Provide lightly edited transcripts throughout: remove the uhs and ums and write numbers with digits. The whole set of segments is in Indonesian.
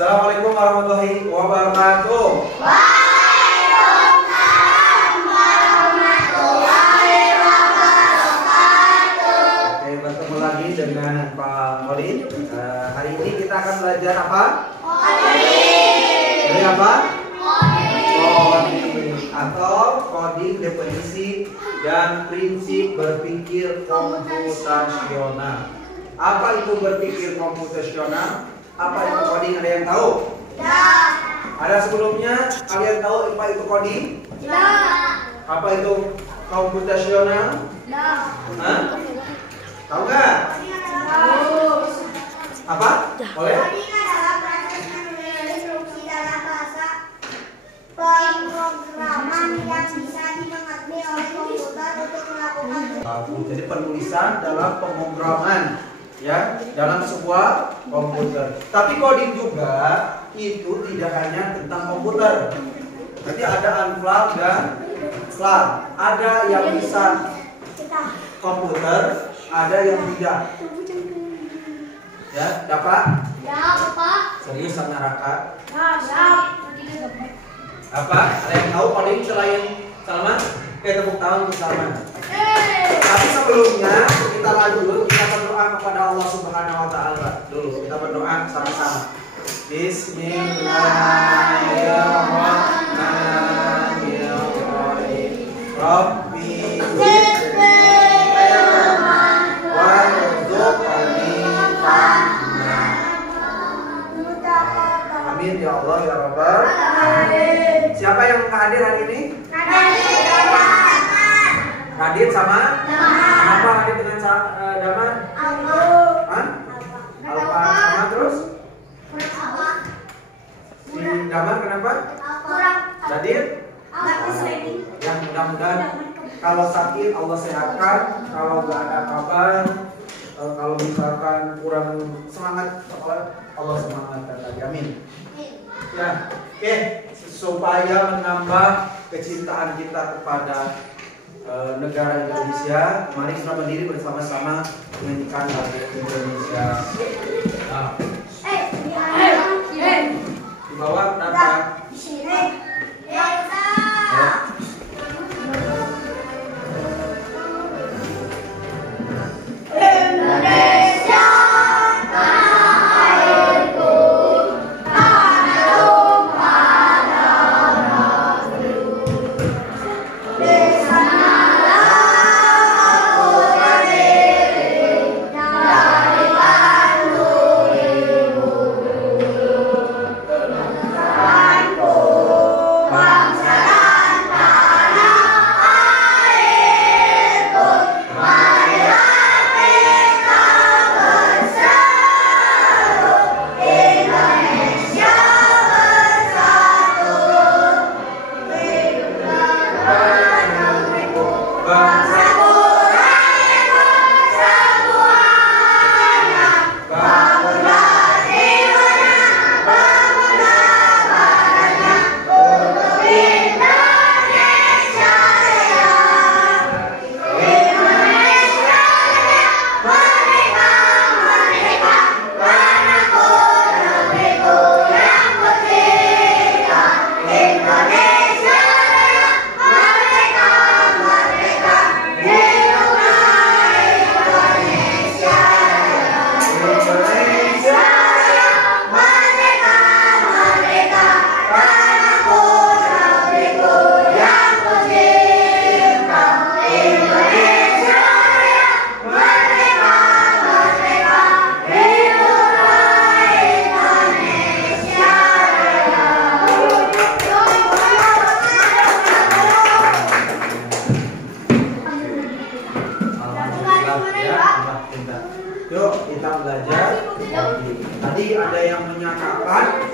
Assalamualaikum warahmatullahi wabarakatuh. Waalaikumsalam warahmatullahi wabarakatuh. Oke, bertemu lagi dengan Pak Modin. Hari ini kita akan belajar apa? Coding. Ini apa? Coding atau coding, definisi dan prinsip berpikir komputasional. Apa itu berpikir komputasional? Apa itu coding? Ada yang tahu? Tidak. Ada sebelumnya kalian tahu apa itu coding? Tidak. Apa itu komputasional? Tidak. Hah? Tahu nggak? Tahu. Apa? Boleh? Coding adalah proses menulis instruksi dalam bahasa pemrograman yang bisa dimengerti oleh komputer untuk melakukan. Jadi penulisan dalam pemrograman, ya, dalam sebuah komputer. Tapi coding juga itu tidak hanya tentang komputer. Nanti ada unplugged dan plug. Ada yang bisa komputer, ada yang tidak. Ya, dapat? Ya, Pak. Serius sama Raka? Ya. Apa? Ada yang tahu coding selain Salman? Oke, tepuk tangan untuk Salman. Tapi sebelumnya kita lanjut, kita berdoa kepada Allah Subhanahu wa taala dulu. Kita berdoa sama-sama. Bismillahirrahmanirrahim. Rabbi zidni ilman warzuqni fahma. Amin ya Allah ya Rabbal. Siapa yang hadir hari ini? Hadir sama? Kenapa hadir dengan Daman? Hah? Alfa sama terus? Si Daman kenapa? Hadir? Ya, mudah-mudahan kalau sakit Allah sehatkan, kalau nggak ada kabar, kalau misalkan kurang semangat Allah semangatkan lagi. Amin. Ya, oke, supaya menambah kecintaan kita kepada negara Indonesia, mari kita berdiri bersama-sama menyanyikan lagu Indonesia. Nah, di bawah kenapa? Di sini. Indonesia, tanah airku, tanah tumpah darahku. Di sanalah aku berdiri, dari batu ibu. Bangsaku, bangsa dan tanah airku, marilah kita bersatu, Indonesia bersatu, hiduplah negeriku, bangsaku, rakyatku semuanya, bangunlah jiwanya, bangunlah badannya, untuk Indonesia Raya. Indonesia Raya, merdeka, merdeka, tanahku, negeriku yang merdeka. Indonesia Raya, merdeka, merdeka, hiduplah Indonesia Raya. Indonesia Raya, merdeka, merdeka, tanahku, negeriku yang tercinta. Indonesia Raya, merdeka, merdeka, hiduplah Indonesia Alhamdulillah ya, Allah pintar. Yuk kita belajar coding. Tadi ada yang menyatakan,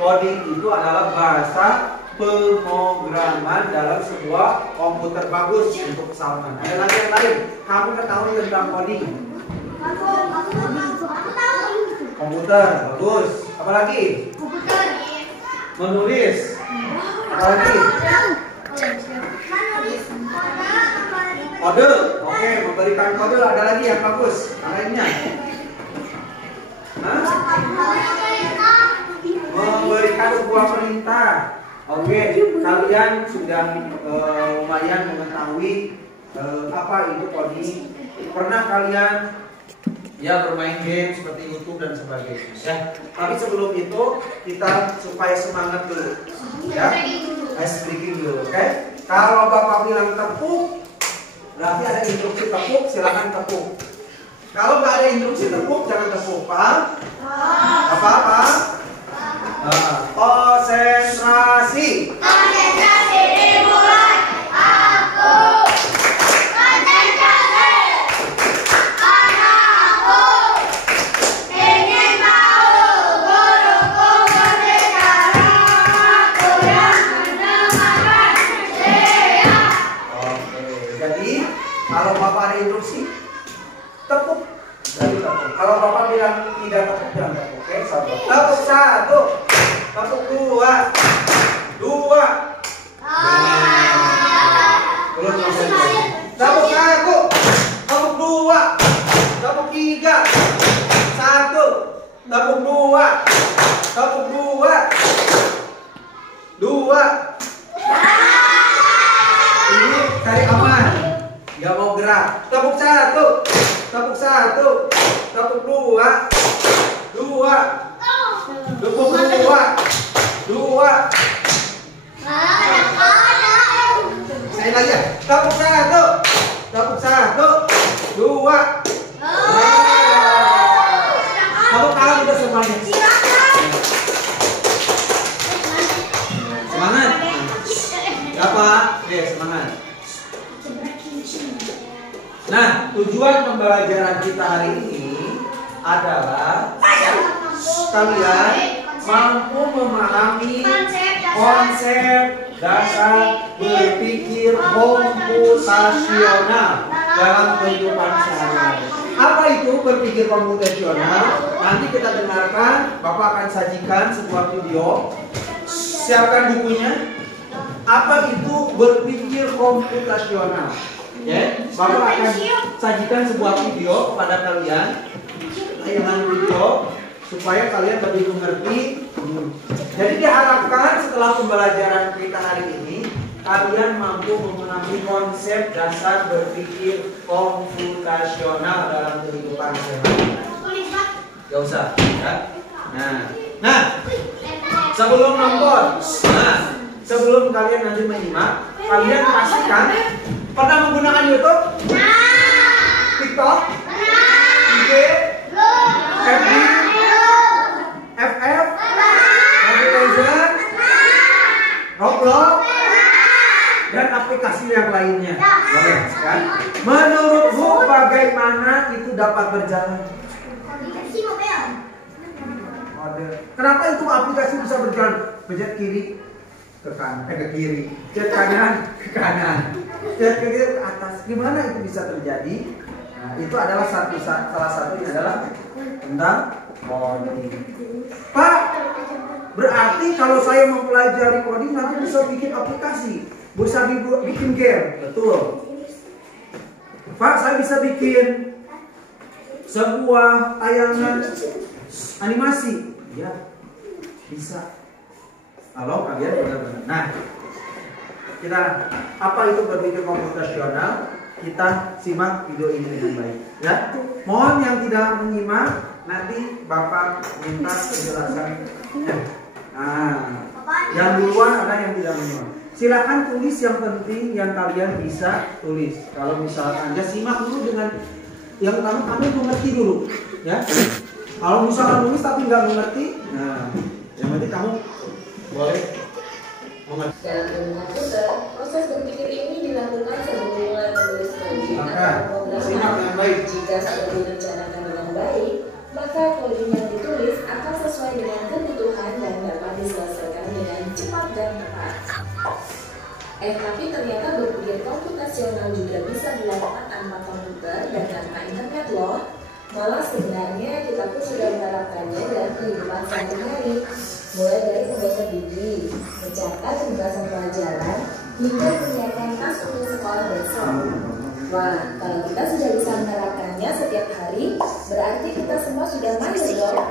coding itu adalah bahasa pemrograman dalam sebuah komputer bagus untuk Salman. Ada lagi yang lain? Kamu ketahui tentang coding? Komputer bagus. Apa lagi? Menulis. Apa lagi? Kode. Oke, memberikan kode. Ada lagi yang bagus. Lainnya? Hah? Oke, kalian sudah lumayan mengetahui apa itu coding. Pernah kalian ya bermain game seperti YouTube dan sebagainya ya. Tapi sebelum itu kita supaya semangat dulu ya, ice breaking dulu, oke? Kalau bapak bilang tepuk, berarti ada instruksi tepuk, silakan tepuk. Kalau nggak ada instruksi tepuk, jangan tepuk, paham? Apa? Konsentrasi. Konsentrasi dimulai. Aku konsentrasi karena aku ingin tahu guruku berbicara. Aku yang mendengarkan dia. Oke, jadi kalau bapak ada instruksi tepuk, jadi tepuk. Kalau bapak bilang tidak tepuk, jangan tepuk. Oke, sabar. Tepuk 1, tepuk 2, 2. Belum konsentrasi. Tepuk 1, tepuk 2, tepuk 3, 1, tepuk 2, tepuk 2, 2. Ini cari aman, nggak mau gerak. Tepuk 1, tepuk 1, tepuk 2, 2, tepuk 2, 2. Saya lagi ya. Tepuk 1, tepuk 1, 2. Tepuk tangan udah semuanya. Semangat. Apa? Semangat. Nah, tujuan pembelajaran kita hari ini adalah kalian mampu memahami konsep dasar berpikir komputasional dalam kehidupan sehari-hari. Apa itu berpikir komputasional? Nanti kita dengarkan, Bapak akan sajikan sebuah video. Siapkan bukunya. Apa itu berpikir komputasional? Ya, Bapak akan sajikan sebuah video kepada kalian, tayangan video supaya kalian lebih mengerti. Jadi diharapkan setelah pembelajaran kita hari ini kalian mampu memahami konsep dasar berpikir komputasional dalam kehidupan sehari-hari. Gak usah, ya. Nah, sebelum nonton, sebelum kalian nanti menyimak, kalian pastikan pernah menggunakan YouTube, TikTok, IG, FB, FF, Motivation, Roblox, dan aplikasi yang lainnya. Boleh kan? Menurutmu bagaimana itu dapat berjalan? Kenapa itu aplikasi bisa berjalan? Pencet kiri ke kanan, ke kiri, pencet kanan ke kanan, pencet ke kiri ke atas. Gimana itu bisa terjadi? Nah, itu adalah salah satunya adalah tentang coding. Pak, berarti kalau saya mempelajari coding nanti bisa bikin aplikasi, bisa bikin game, betul? Pak, saya bisa bikin sebuah tayangan animasi, ya bisa. Kalau kalian benar-benar. Nah, kita apa itu berpikir komputasional? Kita simak video ini dengan baik, ya. Mohon yang tidak menyimak nanti Bapak minta penjelasan. Nah, yang duluan ada yang tidak menyimak. Silakan tulis yang penting yang kalian bisa tulis. Kalau misalkan ya simak dulu dengan yang kamu mengerti dulu, ya. Kalau misalkan tulis tapi nggak mengerti, nah, yang penting kamu boleh mengerti. Dalam ilmu komputer, proses berpikir ini dilakukan sebelum mulai menulis coding atau pemrograman. Jika sudah direncanakan dengan baik, maka coding yang ditulis akan sesuai dengan kebutuhan dan dapat diselesaikan dengan cepat dan tepat. Tapi ternyata berpikir komputasional juga bisa dilakukan tanpa komputer dan tanpa internet loh. Malah sebenarnya kita pun sudah menerapkannya dalam kehidupan sehari-hari. Mulai dari membaca gigi, mencatat pembahasan pelajaran, hingga menyiapkan tas untuk sekolah besok. Wah, kalau kita sudah bisa menerapkannya setiap hari, berarti kita semua sudah mahir dong.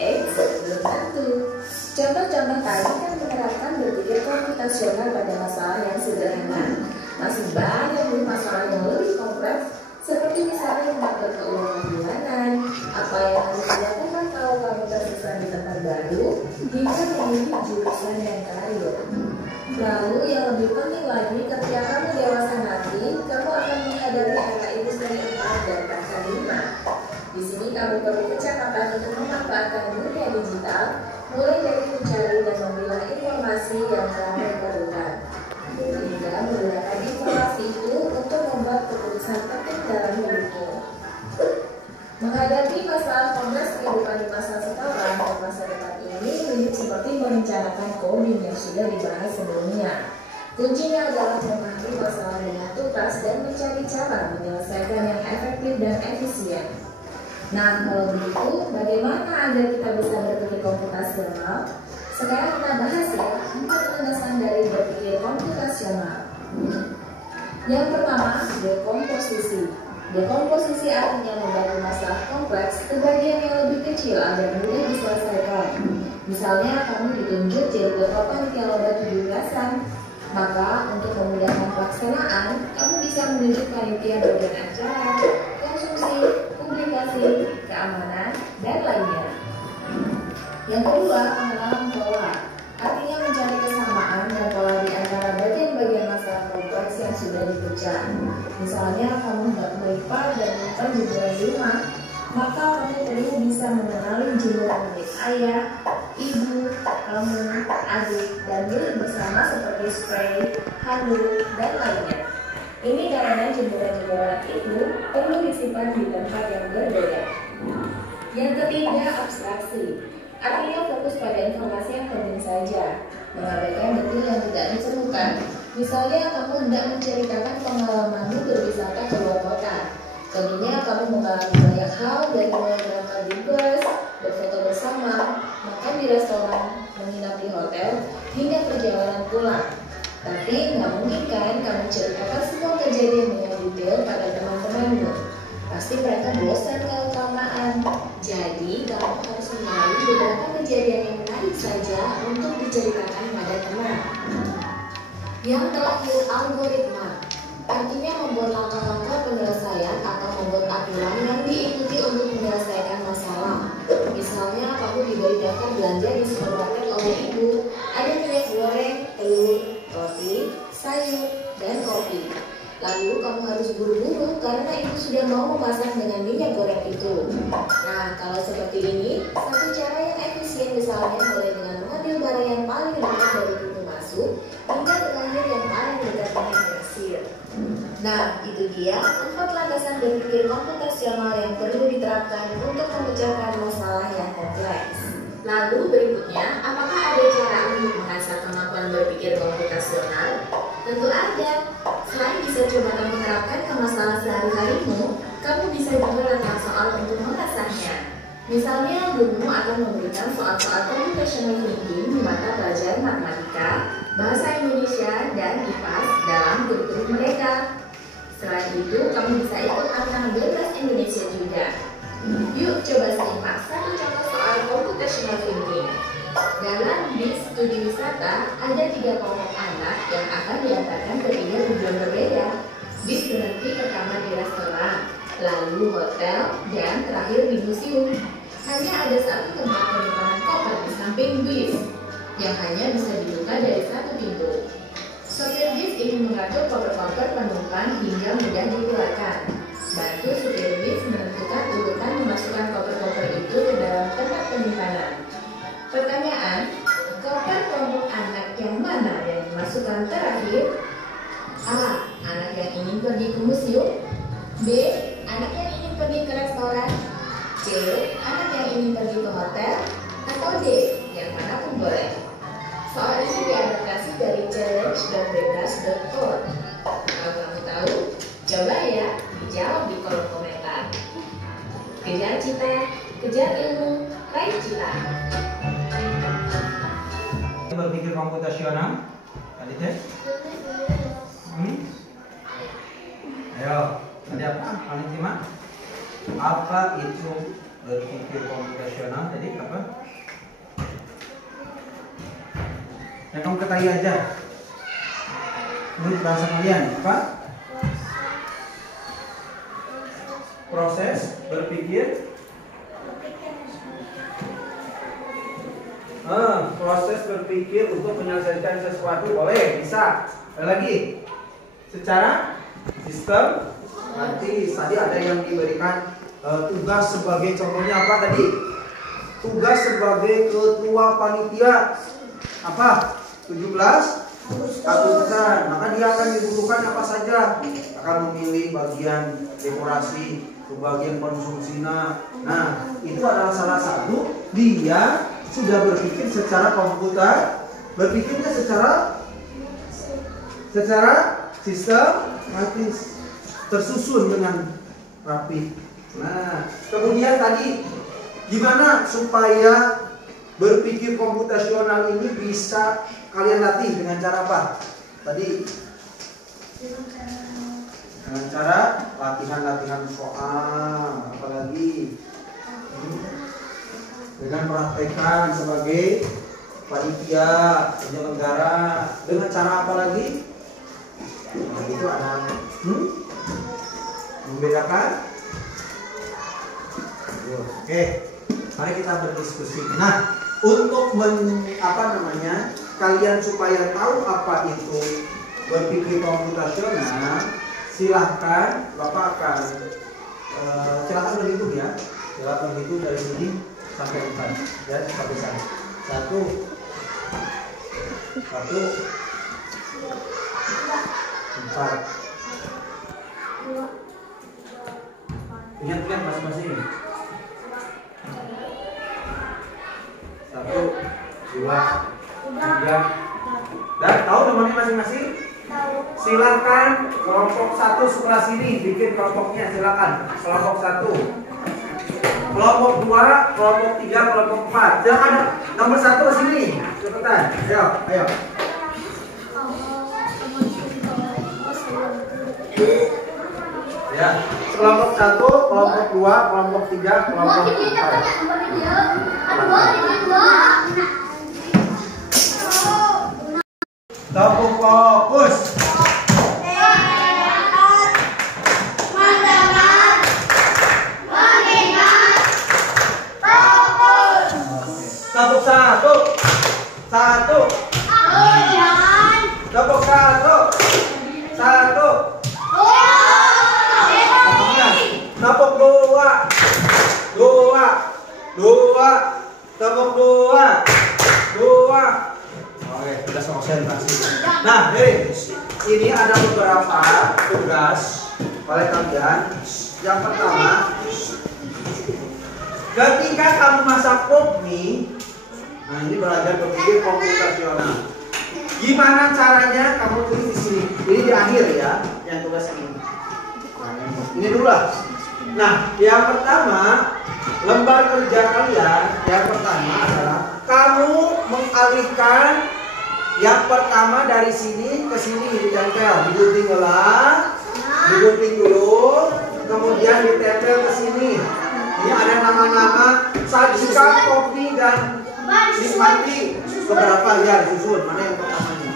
Belum tentu. Contoh-contoh tadi kan komputasional pada masalah yang sederhana. Masih banyak masalah yang lebih kompleks, seperti misalnya mengatur keuangan bulanan, apa yang harus dilakukan kalau kamu tersesat di tempat baru, hingga memilih jurusan yang karir. Lalu yang lebih penting lagi, ketika kamu dewasa nanti, kamu akan menghadapi era industri 4 dan bahkan 5. Di sini kamu perlu kecakapan untuk memanfaatkan dunia digital, mulai dari mencari dan memilah informasi yang kamu perlukan, hingga menggunakan informasi itu untuk membuat keputusan penting dalam hidupmu. Menghadapi masalah kompleks kehidupan di masa sekarang dan masa depan ini mirip seperti merencanakan coding yang sudah dibahas sebelumnya. Kuncinya adalah memahami masalah dengan tuntas dan mencari cara menyelesaikan yang efektif dan efisien. Nah, kalau begitu, bagaimana agar kita bisa berpikir komputasional? Sekarang kita bahas ya 4 landasan dari berpikir komputasional. Yang pertama, dekomposisi. Dekomposisi artinya membagi masalah kompleks ke bagian yang lebih kecil agar mudah diselesaikan. Misalnya, kamu ditunjuk jadi ketua panitia lomba 17-an. Maka, untuk memudahkan pelaksanaan, kamu bisa menunjuk panitia bagian acara, konsumsi, publikasi, keamanan, dan lainnya. Yang kedua, pengenalan pola. Artinya mencari kesamaan dan pola di antara bagian-bagian masalah kompleks yang sudah dipecah. Misalnya, kamu nggak melipat dan menyimpan jemuran di rumah, maka kamu perlu bisa mengenali jemuran milik ayah, ibu, kamu, adik, dan milik bersama seperti spray, handuk, dan lainnya. Ini karena jemuran-jemuran itu perlu disimpan di tempat yang berbeda. Yang ketiga, abstraksi. Artinya fokus pada informasi yang penting saja, mengabaikan detail yang tidak diperlukan. Misalnya, kamu hendak menceritakan pengalamanmu berwisata ke luar kota. Tentunya kamu mengalami banyak hal dari mulai berangkat di bus, berfoto bersama, makan di restoran, menginap di hotel, hingga perjalanan pulang. Tapi nggak mungkin kan kamu ceritakan semua kejadian dengan detail pada teman-temanmu. Pasti mereka bosan kalau kelamaan. Jadi kamu harus memilih beberapa kejadian yang menarik saja untuk diceritakan pada teman. Yang terakhir, algoritma. Artinya membuat langkah-langkah penyelesaian atau membuat aturan yang diikuti untuk menyelesaikan masalah. Misalnya, kamu diberi daftar belanja di supermarket oleh ibu. Ada minyak goreng, telur, roti, sayur, dan kopi. Lalu kamu harus buru-buru karena ibu sudah mau memasak dengan minyak goreng itu. Nah, kalau seperti ini, satu cara yang efisien misalnya mulai dengan mengambil barang yang paling dekat dari pintu masuk hingga terakhir yang paling dekat dengan kasir. Nah, itu dia 4 landasan berpikir komputasional yang perlu diterapkan untuk memecahkan masalah yang kompleks. Lalu berikutnya, apakah ada cara untuk mengasah kemampuan berpikir komputasional? Tentu ada. Selain bisa coba kamu terapkan ke masalah sehari-harimu, kamu bisa juga latihan soal untuk mengasahnya. Misalnya, gurumu akan memberikan soal-soal computational thinking di mata pelajaran matematika, bahasa Indonesia, dan IPAS dalam kurikulum mereka. Selain itu, kamu bisa ikut Anak Bebas Indonesia juga. Yuk coba simak satu contoh soal computational thinking. Dalam bis studi wisata, ada 3 kelompok anak yang akan diantarkan ke 3 tujuan berbeda. Bis berhenti pertama di restoran, lalu hotel, dan terakhir di museum. Hanya ada 1 tempat penyimpanan koper di samping bis, yang hanya bisa dibuka dari 1 pintu. Sopir bis ingin mengatur koper-koper penumpang hingga mudah dikeluarkan. Bantu supir bis menentukan urutan memasukkan koper-koper itu ke dalam tempat penyimpanan. Pertanyaan, koper kelompok anak yang mana yang dimasukkan terakhir? A. Anak yang ingin pergi ke museum. B. Anak yang ingin pergi ke restoran. C. Anak yang ingin pergi ke hotel. Atau D. Yang mana pun boleh. Soal ini diadaptasi dari challenge.bebas.org. Kalau kamu tahu, coba ya dijawab di kolom komentar. Kejar cita, kejar ilmu, raih cita. Berpikir komputasional, tadi tes? Ayo, tadi apa? Paling simak. Apa itu berpikir komputasional? Tadi apa? Ya kamu ketahui aja. Menurut bahasa kalian apa? Proses berpikir. Proses berpikir untuk menyelesaikan sesuatu. Boleh, bisa. Ada lagi? Secara sistem. Nanti tadi ada yang diberikan tugas sebagai, contohnya apa tadi? Tugas sebagai ketua panitia apa? 17 Agustusan. Maka dia akan dibutuhkan apa saja? Akan memilih bagian dekorasi, bagian konsumsinya. Nah, itu adalah salah satu dia sudah berpikir secara komputer, berpikirnya secara sistematis, tersusun dengan rapi. Nah, kemudian tadi gimana supaya berpikir komputasional ini bisa kalian latih dengan cara apa? Tadi dengan cara latihan soal, apalagi dengan praktekan sebagai panitia penyelenggara. Dengan cara apa lagi? Nah, itu ada membedakan. Oke, mari kita berdiskusi. Nah, untuk kalian supaya tahu apa itu berpikir komputasional, silahkan Bapak akan silahkan berhitung ya. Silahkan berhitung dari sini sampai 4 ya, sampai sana. 1 4. Ingat masing-masing. 1 2 3. Dan tahu nomornya masing-masing? Silakan kelompok 1 sebelah sini bikin kelompoknya, silakan. Kelompok 1. Kelompok 2, kelompok 3, kelompok 4. Silakan nomor 1 ke sini. Cepetan. Ayo. Ya, kelompok 1, kelompok 2, kelompok 3, kelompok 4. Tepuk fokus. Tepuk 1. Tepuk 1. Tepuk 2. Tepuk 2. Oke, sudah konsentrasi. Nah, ini ada beberapa tugas oleh kalian. Yang pertama, ketika kamu masak mie, nah ini belajar berpikir komputasional. Gimana caranya kamu tulis di sini? Ini di akhir ya, yang tugas ini. Ini dulu lah. Nah, yang pertama, lembar kerja kalian yang pertama adalah kamu mengalihkan yang pertama dari sini ke sini, ditempel, digunting dulu, kemudian ditempel ke sini. Ini ada nama-nama, sajikan kopi dan nikmati. Beberapa ya disusun, mana yang pertamanya?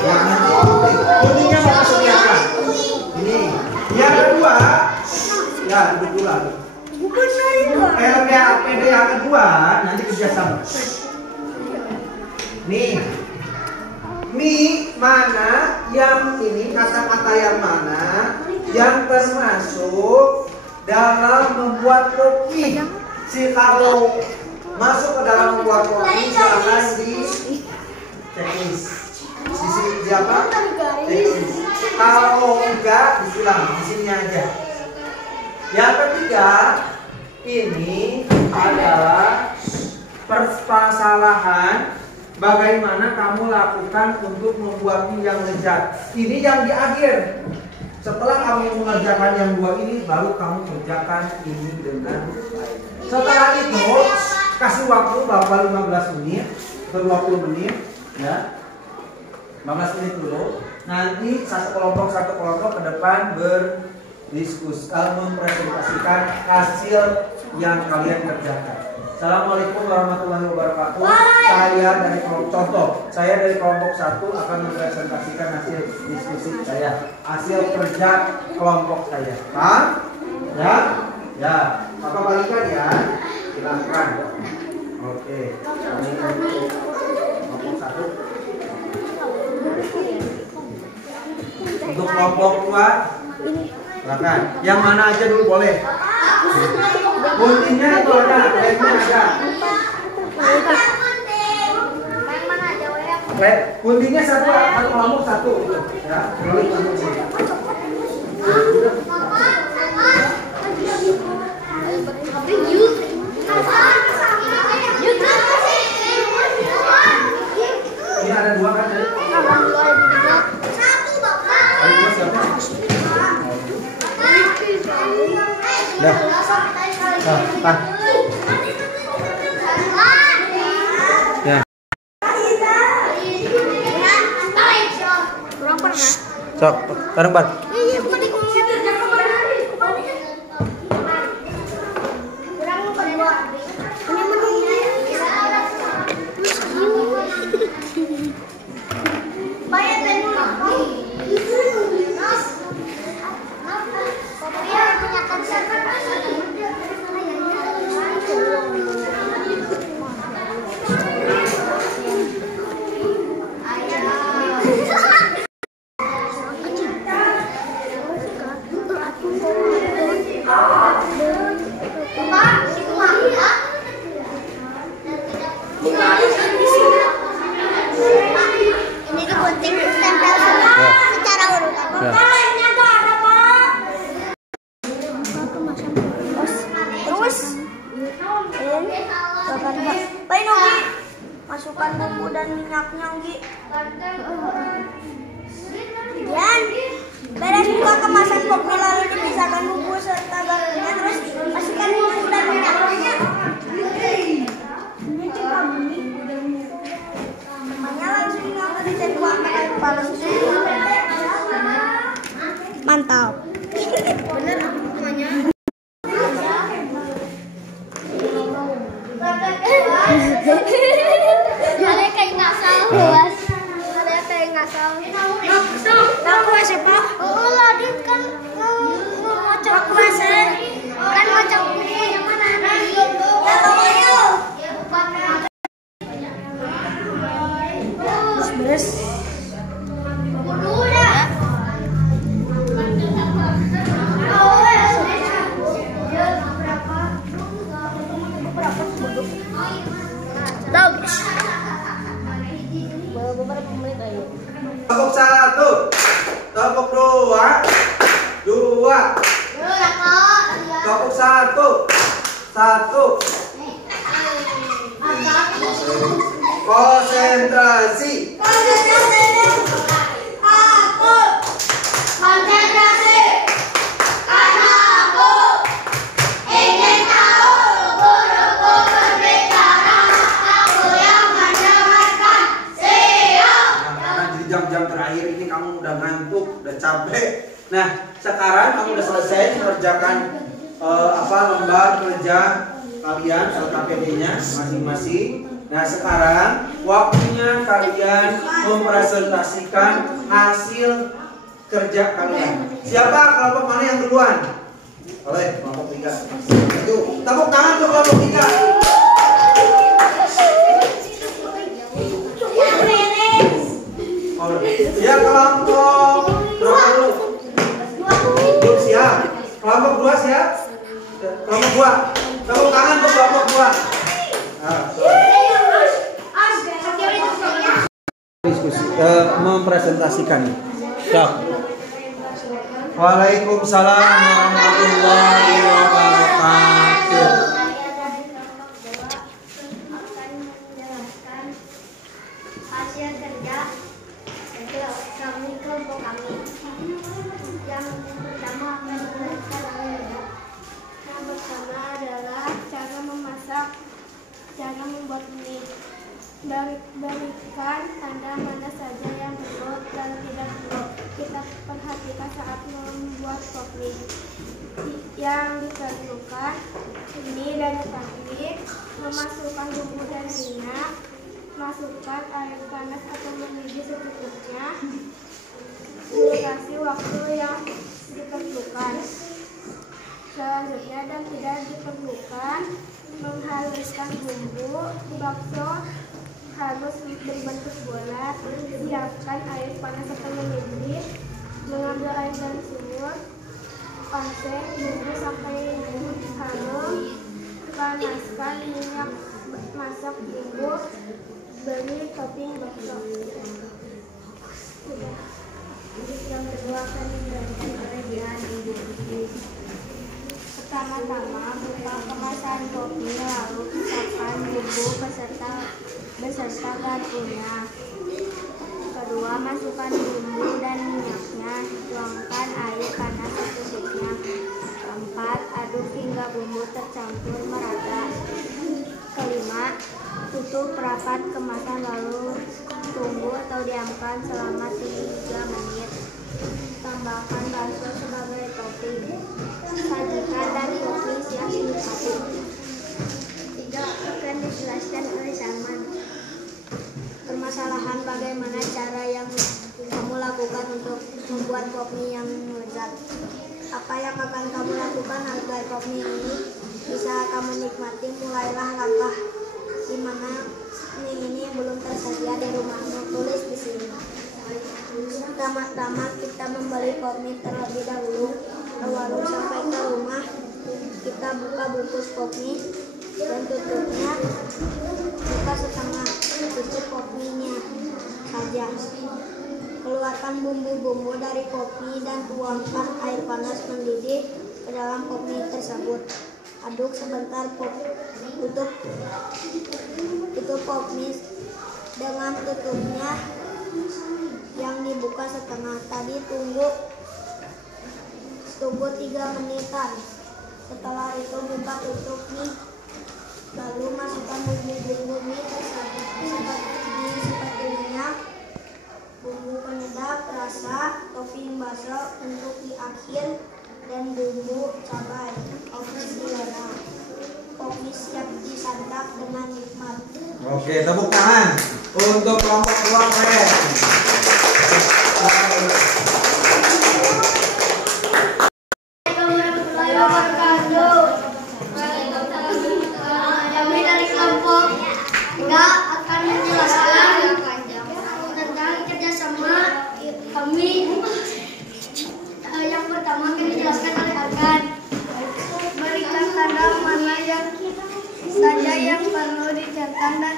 Yang nanti kuningnya mau sediakan. Ini. Yang kedua, ya kebetulan. LPAPD yang kedua nanti kerjasama. Nih, mie mana yang ini, kata-kata yang mana yang termasuk dalam membuat kopi? Kalau masuk ke dalam membuat kopi, silahkan di checklist. Di sini siapa? Checklist. Kalau enggak, disilang di sini aja. Yang ketiga, ini adalah permasalahan bagaimana kamu lakukan untuk membuat mie yang lezat. Ini yang di akhir. Setelah kamu mengerjakan yang dua ini, baru kamu kerjakan ini dengan baik. Setelah itu, kasih waktu Bapak 15 menit atau 20 menit, ya. 15 menit dulu. Nanti satu kelompok ke depan mempresentasikan hasil yang kalian kerjakan. Assalamualaikum warahmatullahi wabarakatuh. Saya dari kelompok 1 akan mempresentasikan hasil diskusi saya, hasil kerja kelompok saya. Paham? Ya? Ya. Maka balikan ya. Silakan. Oke. Kelompok 1. Untuk kelompok 2, silakan. Yang mana aja dulu boleh. Kuntinya itu ada, lemnya ada. Kuntinya satu kelompok 1. Ya, boleh kuntinya. Ini ada 2 kan? Dah. Ya. Sok, bareng Ban. Masukkan bumbu dan minyaknya, Nggi. Kemudian beres buka kemasan kopi lalu dipisahkan bumbu serta garamnya, terus masukkan bumbu dan minyaknya. Semuanya langsung diangkat dituangkan air panas. Mantap. Bener namanya. Ada kayak ngasal, Bos. Ada kayak ngasal. Tahu kuas apa? Oh, Ladit kan ngocok kuas. Kan ngocok yang mana? Ya, bawa yuk. Beres. Udah. Kelompok 1, kelompok 2, kelompok 1, konsentrasi. Karena aku ingin tahu guruku berbicara, aku yang mendengarkan. Siap. Karena di jam-jam terakhir ini kamu udah ngantuk, udah capek. Nah, sekarang kamu udah selesai mengerjakan lembar kerja kalian LKPD-nya masing-masing. Nah, sekarang waktunya kalian mempresentasikan hasil kerja kalian. Siapa kelompok mana yang duluan? Oleh kelompok 3. Itu tepuk tangan untuk kelompok 3. Ya, kelompok berapa dulu? Siap. Kelompok 2 siap? Kelompok 2. Tepuk tangan untuk kelompok 2. Diskusi mempresentasikan. Siap. Waalaikumsalam warahmatullahi wabarakatuh. Hasil kerja kami kelompok kami yang pertama yang pertama adalah cara memasak, cara membuat mie. Berikan tanda mana saja yang perlu dan tidak perlu. kita perhatikan saat membuat kopi. Yang diperlukan ini dan teknik: memasukkan bumbu dan minyak, masukkan air panas atau mendidih secukupnya, durasi waktu yang diperlukan. Selanjutnya dan tidak diperlukan, menghaluskan bumbu bakso harus berbentuk bulat. Siapkan air panas atau mendidih, mengambil air dari sumur, oseng bumbu sampai harum, panaskan minyak, masak bumbu, beri topping bakso. Yang kedua akan dilakukan oleh bahan bumbu. Pertama-tama buka kemasan kopi, lalu pisahkan bumbu beserta garpunya. Kedua, masukkan bumbu dan minyaknya, tuangkan air panas secukupnya. Keempat, aduk hingga bumbu tercampur merata. Kelima, tutup rapat kemasan lalu tunggu atau diamkan selama 3 menit. Tambahkan bakso sebagai topping. Sajikan dan kopi siap dinikmati. 3 akan dijelaskan oleh Salman. Permasalahan bagaimana cara yang kamu lakukan untuk membuat kopi yang lezat. Apa yang akan kamu lakukan agar kopi ini bisa kamu nikmati? Mulailah langkah di mana ini belum tersedia di rumahmu. Tulis di sini. Pertama-tama kita membeli kopi terlebih dahulu. Lalu sampai ke rumah, kita buka bungkus kopi dan tutupnya. Buka setengah, tutup kopinya saja. Keluarkan bumbu-bumbu dari kopi dan tuangkan air panas mendidih ke dalam kopi tersebut. Aduk sebentar, tutup kopi dengan tutupnya yang dibuka setengah. Tadi tunggu 3 menitan. Setelah itu buka tutup mie, lalu masukkan bumbu-bumbu mie seperti minyak, bumbu penyedap rasa, topping bakso untuk di akhir, dan bumbu cabai. Kopi siap disantap dengan nikmat. Oke, tepuk tangan untuk kelompok keluar keren. Kami dari kelompok enggak akan menjelaskan tentang kerjasama kami. Yang pertama akan dijelaskan oleh Agan. Berikan tanda mana yang saja yang perlu dicetak dan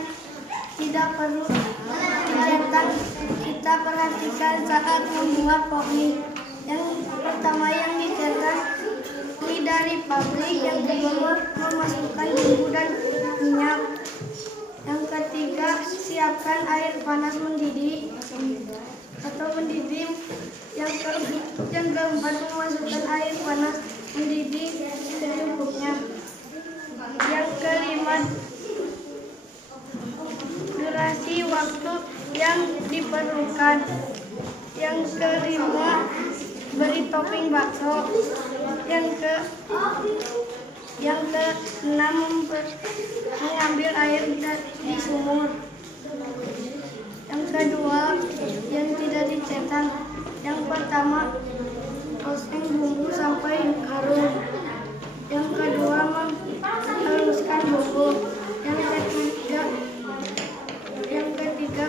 tidak perlu dicetak. Kita perhatikan saat membuat kopi. Yang pertama yang dicetak mie dari pabrik. Yang kedua memasukkan bumbu dan minyak. Yang ketiga siapkan air panas mendidih atau mendidih. Yang keempat memasukkan air panas mendidih secukupnya. Yang kelima durasi waktu yang diperlukan. Yang kelima beri topping bakso. Yang keenam mengambil air di sumur. Yang kedua yang tidak dicetak. Yang pertama oseng bumbu sampai harum. Yang kedua menghaluskan bumbu. Yang ketiga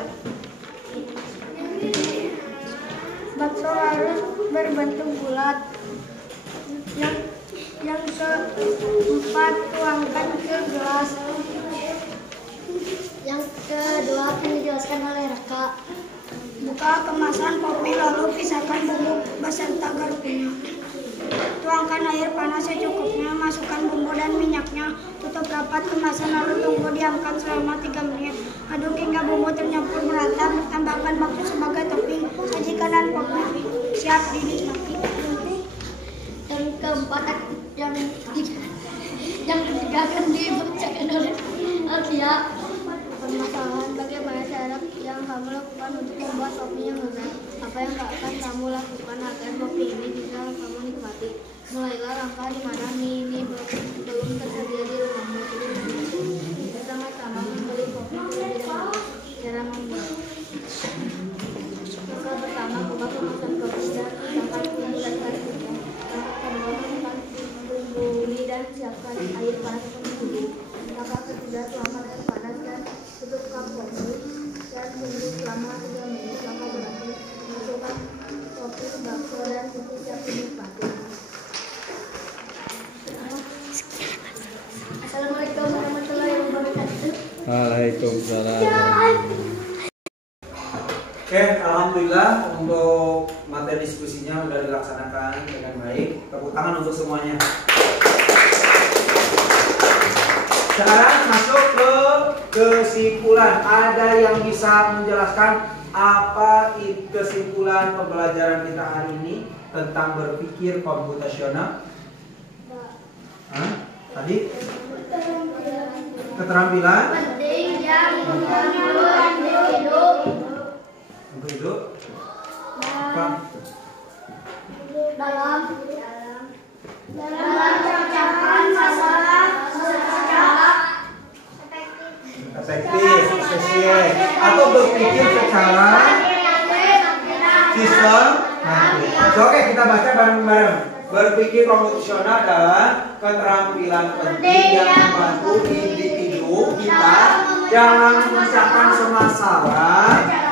bakso harus berbentuk bulat. Yang keempat tuangkan ke gelas. Yang kedua akan dijelaskan oleh Raka. Buka kemasan kopi lalu pisahkan bumbu beserta garpunya. Tuangkan air panas secukupnya, masukkan bumbu dan minyaknya, tutup rapat kemasan lalu tunggu diamkan selama 3 menit. Aduk hingga bumbu tercampur merata, tambahkan bakso sebagai topping. Sajikan dan kopi siap dinikmati. Yang keempat yang ketiga akan dibacakan oleh Alia. Permasalahan bagaimana cara yang kamu lakukan untuk membuat kopi yang lezat. Apa yang akan kamu lakukan agar kopi ini bisa kamu nikmati? Mulailah langkah di mana mie ini belum tersedia di rumahmu. Pertama-tama membeli kopi terlebih dahulu. Cara membuat. Langkah pertama, buka kemasan kopi dan tambahkan gula dan garam. Langkah kedua, bumbui dan siapkan air panas untuk mendidih. Langkah ketiga, tuangkan air panas dan tutup cup kopi dan tunggu selama 3 menit. Langkah terakhir, masukkan kopi, bakso dan kopi siap dinikmati. Assalamualaikum warahmatullahi wabarakatuh. Waalaikumsalam. Oke, alhamdulillah untuk materi diskusinya sudah dilaksanakan dengan baik. Tepuk tangan untuk semuanya. Sekarang masuk ke kesimpulan. Ada yang bisa menjelaskan apa kesimpulan pembelajaran kita hari ini tentang berpikir komputasional? Tadi keterampilan Penting yang membuat hidup. untuk hidup. Apa? Dalam memecahkan masalah secara Efektif, efisien, atau berpikir secara sistematis. Oke, kita baca bareng-bareng. Berpikir komputasional adalah keterampilan penting yang membantu individu kita dalam memecahkan masalah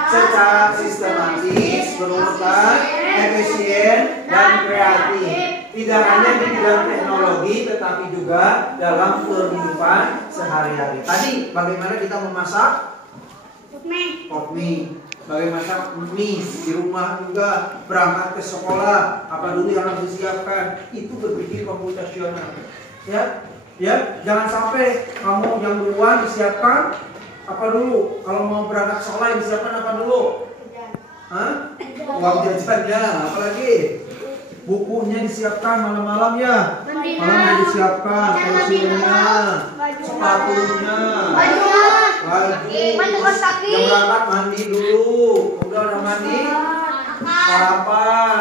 secara sistematis, berurutan, efisien, dan kreatif. Tidak hanya di bidang teknologi, tetapi juga dalam kehidupan sehari-hari. Tadi bagaimana kita memasak? Mie. Bagaimana mie di rumah juga, berangkat ke sekolah, apa dulu yang harus disiapkan? Itu berpikir komputasional. Ya, jangan sampai kamu yang duluan disiapkan apa dulu? Kalau mau berangkat sekolah yang disiapkan apa dulu? Uang jajannya, apalagi? Bukunya disiapkan malam-malam ya. Malam disiapkan, pensilnya, sepatunya, baju. Yang berangkat mandi dulu. Udah mandi, sarapan,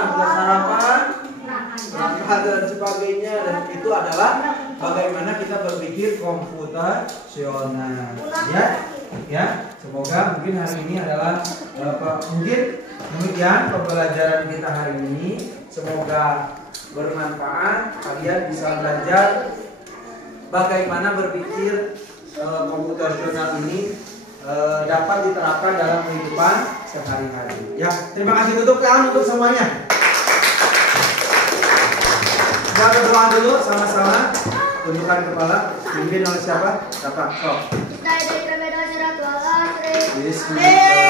berangkat dan sebagainya. Dan itu adalah bagaimana kita berpikir komputasional. Ya. Semoga mungkin hari ini adalah mungkin demikian pembelajaran kita hari ini. Semoga bermanfaat. Kalian bisa belajar bagaimana berpikir komputasional ini dapat diterapkan dalam kehidupan sehari-hari. Ya, terima kasih. Tutup tangan untuk semuanya. Kita berdoa dulu sama-sama. Tundukkan kepala. Pimpin oleh siapa? Siapa? Sok. Kita dari perbedaan surat wala. Bismillah.